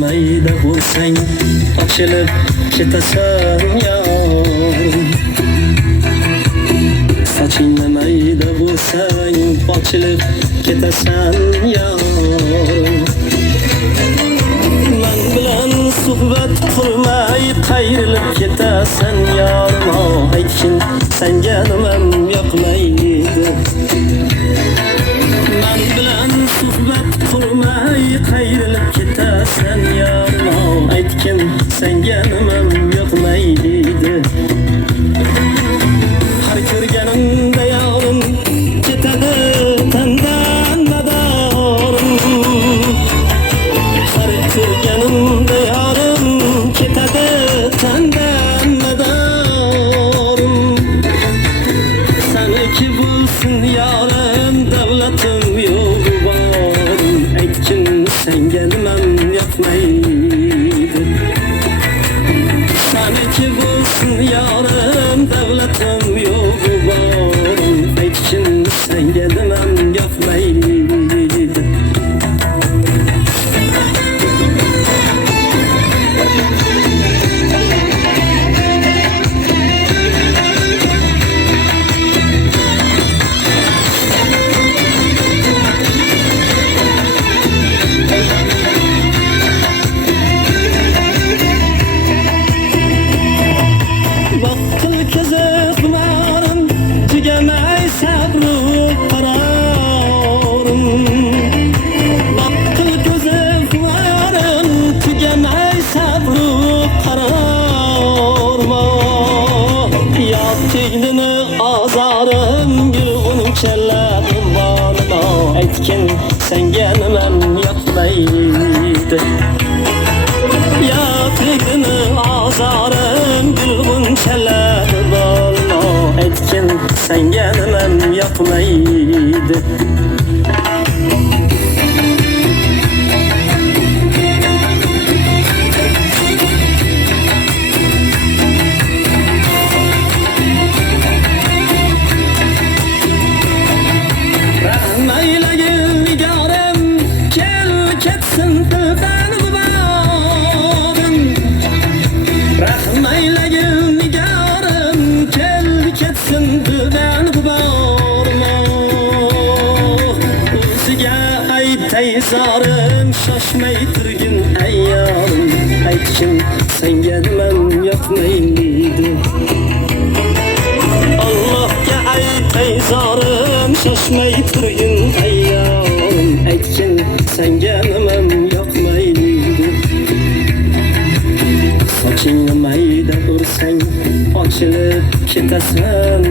mayda bo'lsang ochilib ketasan yorim. Sochingda mayda bo'lsang ochilib ketasan yorim. Men bilan suhbat qurmay qayrilib ketasan yorim. Aytgin senga nimam yoqmaydi. Men bilan suhbat qurmay qayrilib ketasan yorim. Aytgin senga nimam yoqmaydi. Har ko'rganimda yorim ketadi tandan madorim. Har ko'rganimda yorim ketadi tandan madorim. Saniki bo'lsin yorim davlatim yo'q borim. Aytgin senga nimam yoqmaydi. Saniki bo'lsin yorim davlatim yo'q borim. Aytgin senga nimam yoqmaydi. Azarım gülgün kellerim bağlına. Aytgin senga nimam yoqmaydi. Yo'qligini azarım gülgün kellerim bağlına. Aytgin senga nimam yoqmaydi. Teyzarım şaşmay turgin ayyorim. Aytgin senga nimam yoqmaydi. Allohga ay teyzarım şaşmay turgin ayyorim. Aytgin senga nimam yoqmaydi. Sochingni mayda ursang ochilib ketasan